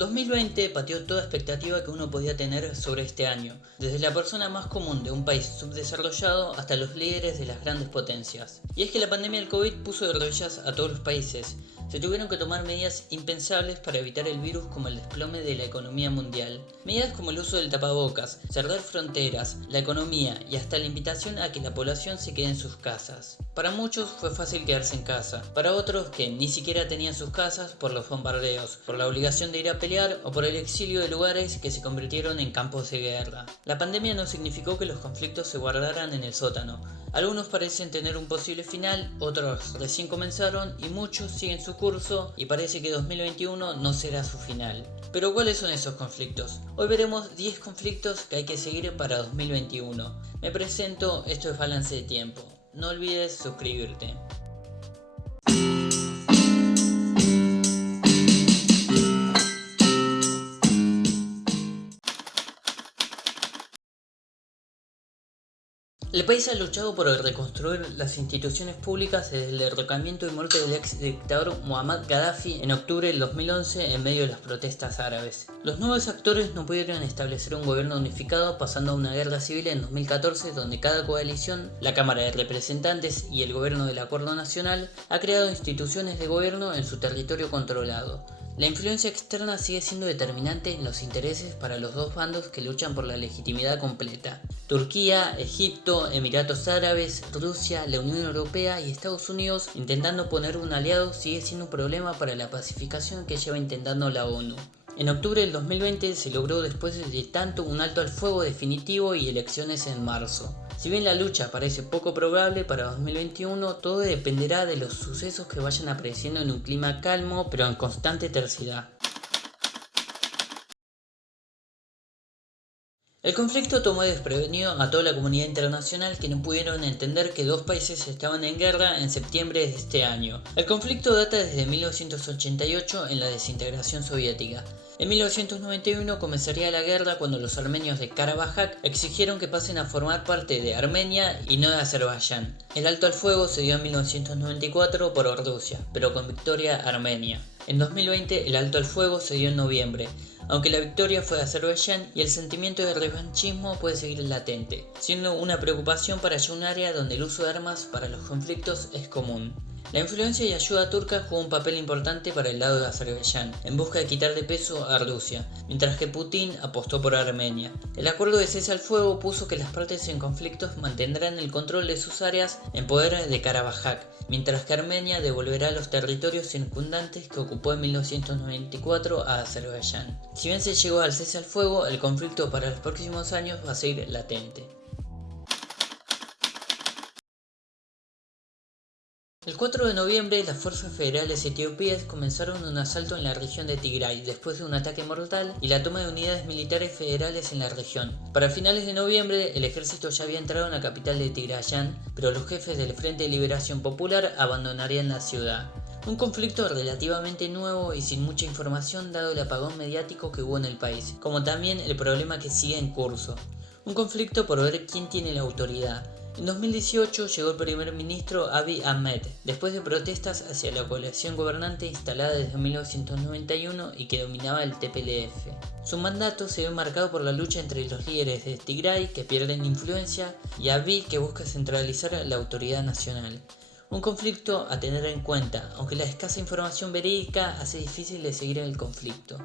2020 pateó toda expectativa que uno podía tener sobre este año, desde la persona más común de un país subdesarrollado hasta los líderes de las grandes potencias. Y es que la pandemia del COVID puso de rodillas a todos los países. Se tuvieron que tomar medidas impensables para evitar el virus, como el desplome de la economía mundial. Medidas como el uso del tapabocas, cerrar fronteras, la economía y hasta la invitación a que la población se quede en sus casas. Para muchos fue fácil quedarse en casa, para otros que ni siquiera tenían sus casas por los bombardeos, por la obligación de ir a pelear o por el exilio de lugares que se convirtieron en campos de guerra. La pandemia no significó que los conflictos se guardaran en el sótano. Algunos parecen tener un posible final, otros recién comenzaron y muchos siguen su curso y parece que 2021 no será su final. Pero ¿cuáles son esos conflictos? Hoy veremos 10 conflictos que hay que seguir para 2021. Me presento, esto es Balance de Tiempo. No olvides suscribirte. El país ha luchado por reconstruir las instituciones públicas desde el derrocamiento y muerte del ex dictador Muammar Gaddafi en octubre del 2011 en medio de las protestas árabes. Los nuevos actores no pudieron establecer un gobierno unificado, pasando a una guerra civil en 2014 donde cada coalición, la Cámara de Representantes y el Gobierno del Acuerdo Nacional, ha creado instituciones de gobierno en su territorio controlado. La influencia externa sigue siendo determinante en los intereses para los dos bandos que luchan por la legitimidad completa. Turquía, Egipto, Emiratos Árabes, Rusia, la Unión Europea y Estados Unidos intentando poner un aliado sigue siendo un problema para la pacificación que lleva intentando la ONU. En octubre del 2020 se logró después de tanto un alto al fuego definitivo y elecciones en marzo. Si bien la lucha parece poco probable para 2021, todo dependerá de los sucesos que vayan apareciendo en un clima calmo pero en constante tercidad. El conflicto tomó desprevenido a toda la comunidad internacional, que no pudieron entender que dos países estaban en guerra en septiembre de este año. El conflicto data desde 1988 en la desintegración soviética. En 1991 comenzaría la guerra cuando los armenios de Karabaj exigieron que pasen a formar parte de Armenia y no de Azerbaiyán. El alto al fuego se dio en 1994 por Rusia, pero con victoria armenia. En 2020 el alto al fuego se dio en noviembre, aunque la victoria fue de Azerbaiyán, y el sentimiento de revanchismo puede seguir latente, siendo una preocupación para un área donde el uso de armas para los conflictos es común. La influencia y ayuda turca jugó un papel importante para el lado de Azerbaiyán, en busca de quitar de peso a Rusia, mientras que Putin apostó por Armenia. El acuerdo de cese al fuego puso que las partes en conflictos mantendrán el control de sus áreas en poder de Karabaj, mientras que Armenia devolverá los territorios circundantes que ocupó en 1994 a Azerbaiyán. Si bien se llegó al cese al fuego, el conflicto para los próximos años va a seguir latente. El 4 de noviembre, las fuerzas federales etíopes comenzaron un asalto en la región de Tigray después de un ataque mortal y la toma de unidades militares federales en la región. Para finales de noviembre, el ejército ya había entrado en la capital de Tigrayán, pero los jefes del Frente de Liberación Popular abandonarían la ciudad. Un conflicto relativamente nuevo y sin mucha información dado el apagón mediático que hubo en el país, como también el problema que sigue en curso. Un conflicto por ver quién tiene la autoridad. En 2018 llegó el primer ministro Abiy Ahmed, después de protestas hacia la coalición gobernante instalada desde 1991 y que dominaba el TPLF. Su mandato se ve marcado por la lucha entre los líderes de Tigray, que pierden influencia, y Abiy, que busca centralizar la autoridad nacional. Un conflicto a tener en cuenta, aunque la escasa información verídica hace difícil de seguir el conflicto.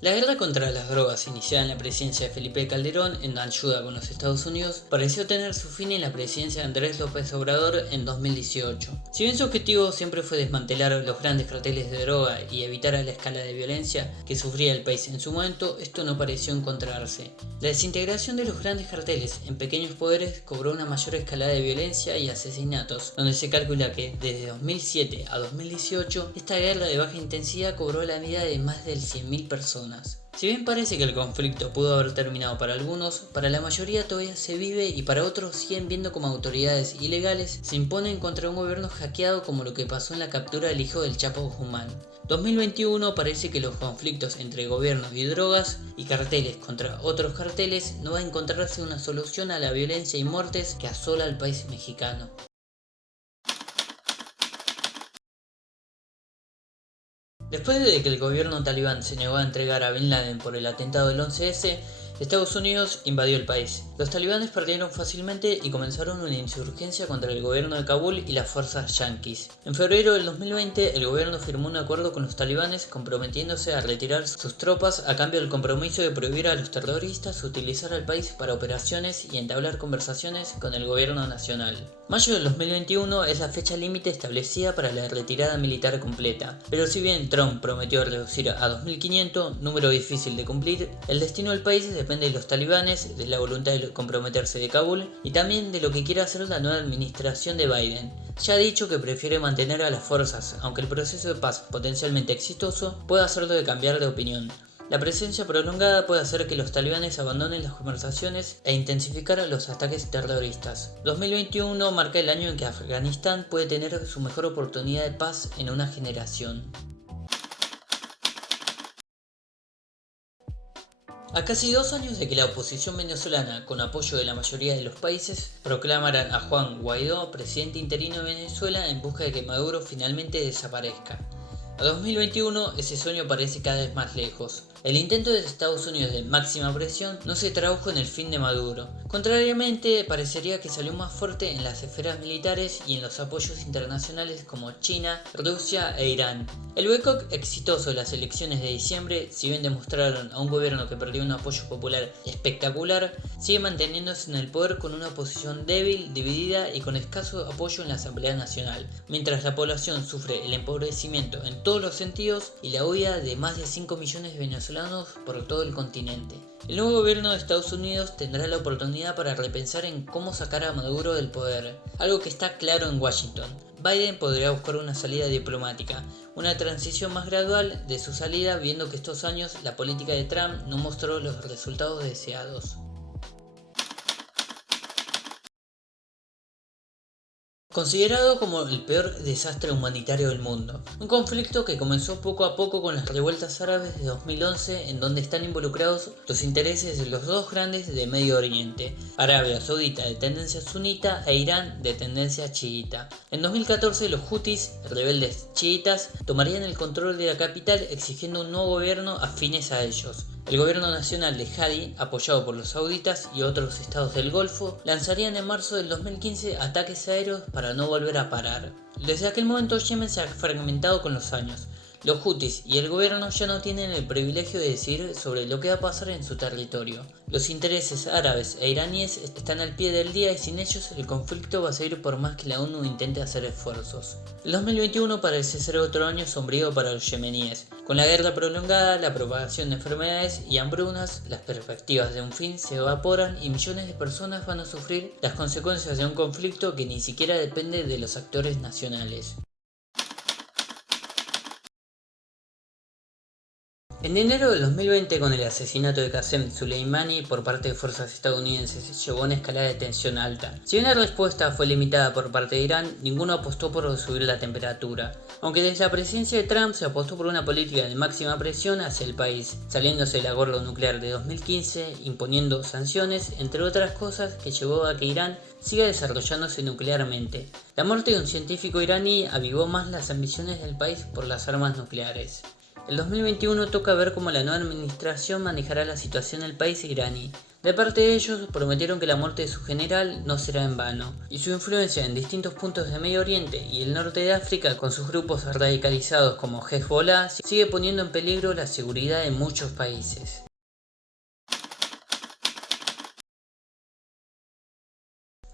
La guerra contra las drogas, iniciada en la presidencia de Felipe Calderón en ayuda con los Estados Unidos, pareció tener su fin en la presidencia de Andrés López Obrador en 2018. Si bien su objetivo siempre fue desmantelar los grandes carteles de droga y evitar la escala de violencia que sufría el país en su momento, esto no pareció encontrarse. La desintegración de los grandes carteles en pequeños poderes cobró una mayor escalada de violencia y asesinatos, donde se calcula que desde 2007 a 2018 esta guerra de baja intensidad cobró la vida de más de 100.000 personas. Si bien parece que el conflicto pudo haber terminado para algunos, para la mayoría todavía se vive y para otros siguen viendo como autoridades ilegales se imponen contra un gobierno hackeado, como lo que pasó en la captura del hijo del Chapo Guzmán. 2021 parece que los conflictos entre gobiernos y drogas y carteles contra otros carteles no va a encontrarse una solución a la violencia y muertes que asola al país mexicano. Después de que el gobierno talibán se negó a entregar a Bin Laden por el atentado del 11S, Estados Unidos invadió el país. Los talibanes perdieron fácilmente y comenzaron una insurgencia contra el gobierno de Kabul y las fuerzas yanquis. En febrero del 2020, el gobierno firmó un acuerdo con los talibanes comprometiéndose a retirar sus tropas a cambio del compromiso de prohibir a los terroristas utilizar al país para operaciones y entablar conversaciones con el gobierno nacional. Mayo del 2021 es la fecha límite establecida para la retirada militar completa, pero si bien Trump prometió reducir a 2.500, número difícil de cumplir, el destino del país depende de los talibanes, de la voluntad de comprometerse de Kabul y también de lo que quiera hacer la nueva administración de Biden. Ya ha dicho que prefiere mantener a las fuerzas, aunque el proceso de paz potencialmente exitoso pueda hacerlo de cambiar de opinión. La presencia prolongada puede hacer que los talibanes abandonen las conversaciones e intensificar los ataques terroristas. 2021 marca el año en que Afganistán puede tener su mejor oportunidad de paz en una generación. A casi 2 años de que la oposición venezolana, con apoyo de la mayoría de los países, proclamaran a Juan Guaidó presidente interino de Venezuela en busca de que Maduro finalmente desaparezca. A 2021 ese sueño parece cada vez más lejos. El intento de Estados Unidos de máxima presión no se tradujo en el fin de Maduro. Contrariamente, parecería que salió más fuerte en las esferas militares y en los apoyos internacionales como China, Rusia e Irán. El boicot exitoso de las elecciones de diciembre, si bien demostraron a un gobierno que perdió un apoyo popular espectacular, sigue manteniéndose en el poder con una oposición débil, dividida y con escaso apoyo en la Asamblea Nacional, mientras la población sufre el empobrecimiento en todos los sentidos y la huida de más de 5 millones de venezolanos por todo el continente. El nuevo gobierno de Estados Unidos tendrá la oportunidad para repensar en cómo sacar a Maduro del poder, algo que está claro en Washington. Biden podría buscar una salida diplomática, una transición más gradual de su salida, viendo que estos años la política de Trump no mostró los resultados deseados. Considerado como el peor desastre humanitario del mundo, un conflicto que comenzó poco a poco con las revueltas árabes de 2011 en donde están involucrados los intereses de los dos grandes de Medio Oriente, Arabia Saudita de tendencia sunita e Irán de tendencia chiita. En 2014 los hutis, rebeldes chiitas, tomarían el control de la capital exigiendo un nuevo gobierno afines a ellos. El gobierno nacional de Hadi, apoyado por los sauditas y otros estados del Golfo, lanzarían en marzo del 2015 ataques aéreos para no volver a parar. Desde aquel momento Yemen se ha fragmentado con los años. Los hutis y el gobierno ya no tienen el privilegio de decidir sobre lo que va a pasar en su territorio. Los intereses árabes e iraníes están al pie del día y sin ellos el conflicto va a seguir por más que la ONU intente hacer esfuerzos. El 2021 parece ser otro año sombrío para los yemeníes. Con la guerra prolongada, la propagación de enfermedades y hambrunas, las perspectivas de un fin se evaporan y millones de personas van a sufrir las consecuencias de un conflicto que ni siquiera depende de los actores nacionales. En enero del 2020, con el asesinato de Qasem Soleimani por parte de fuerzas estadounidenses, llegó a una escalada de tensión alta. Si bien la respuesta fue limitada por parte de Irán, ninguno apostó por subir la temperatura. Aunque desde la presidencia de Trump se apostó por una política de máxima presión hacia el país, saliéndose del acuerdo nuclear de 2015, imponiendo sanciones, entre otras cosas que llevó a que Irán siga desarrollándose nuclearmente. La muerte de un científico iraní avivó más las ambiciones del país por las armas nucleares. El 2021 toca ver cómo la nueva administración manejará la situación del país iraní. De parte de ellos, prometieron que la muerte de su general no será en vano, y su influencia en distintos puntos de Medio Oriente y el norte de África, con sus grupos radicalizados como Hezbollah, sigue poniendo en peligro la seguridad de muchos países.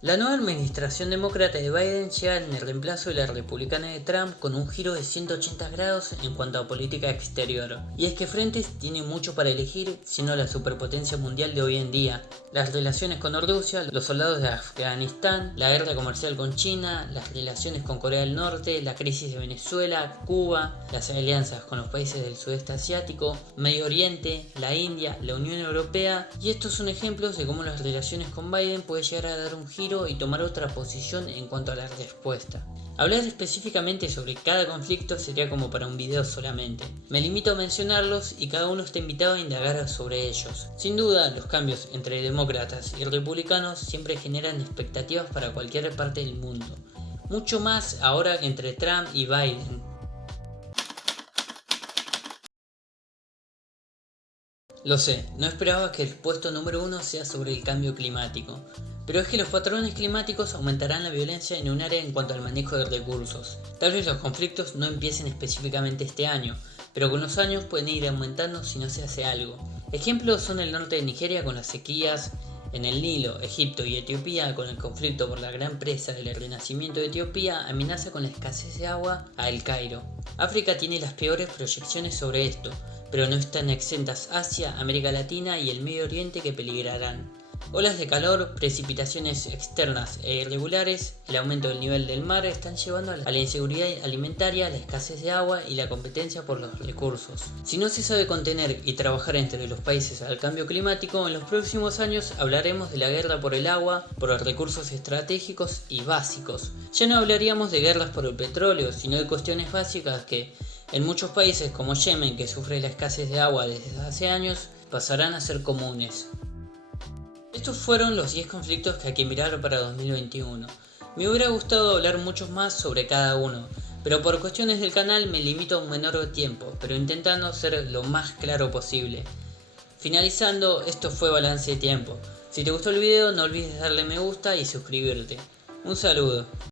La nueva administración demócrata de Biden llega en el reemplazo de la republicana de Trump con un giro de 180 grados en cuanto a política exterior. Y es que Frentes tiene mucho para elegir, siendo la superpotencia mundial de hoy en día. Las relaciones con Rusia, los soldados de Afganistán, la guerra comercial con China, las relaciones con Corea del Norte, la crisis de Venezuela, Cuba, las alianzas con los países del sudeste asiático, Medio Oriente, la India, la Unión Europea. Y estos son ejemplos de cómo las relaciones con Biden pueden llegar a dar un giro y tomar otra posición en cuanto a la respuesta. Hablar específicamente sobre cada conflicto sería como para un video solamente. Me limito a mencionarlos y cada uno está invitado a indagar sobre ellos. Sin duda, los cambios entre demócratas y republicanos siempre generan expectativas para cualquier parte del mundo. Mucho más ahora entre Trump y Biden. Lo sé, no esperaba que el puesto número 1 sea sobre el cambio climático, pero es que los patrones climáticos aumentarán la violencia en un área en cuanto al manejo de recursos. Tal vez los conflictos no empiecen específicamente este año, pero con los años pueden ir aumentando si no se hace algo. Ejemplos son el norte de Nigeria con las sequías, en el Nilo, Egipto y Etiopía con el conflicto por la gran presa del renacimiento de Etiopía amenaza con la escasez de agua a El Cairo. África tiene las peores proyecciones sobre esto, pero no están exentas Asia, América Latina y el Medio Oriente que peligrarán. Olas de calor, precipitaciones externas e irregulares, el aumento del nivel del mar están llevando a la inseguridad alimentaria, la escasez de agua y la competencia por los recursos. Si no se sabe contener y trabajar entre los países al cambio climático, en los próximos años hablaremos de la guerra por el agua, por los recursos estratégicos y básicos. Ya no hablaríamos de guerras por el petróleo, sino de cuestiones básicas que, en muchos países como Yemen, que sufre la escasez de agua desde hace años, pasarán a ser comunes. Estos fueron los 10 conflictos que hay que mirar para 2021. Me hubiera gustado hablar muchos más sobre cada uno, pero por cuestiones del canal me limito a un menor tiempo, pero intentando ser lo más claro posible. Finalizando, esto fue Balance de Tiempo. Si te gustó el video no olvides darle me gusta y suscribirte. Un saludo.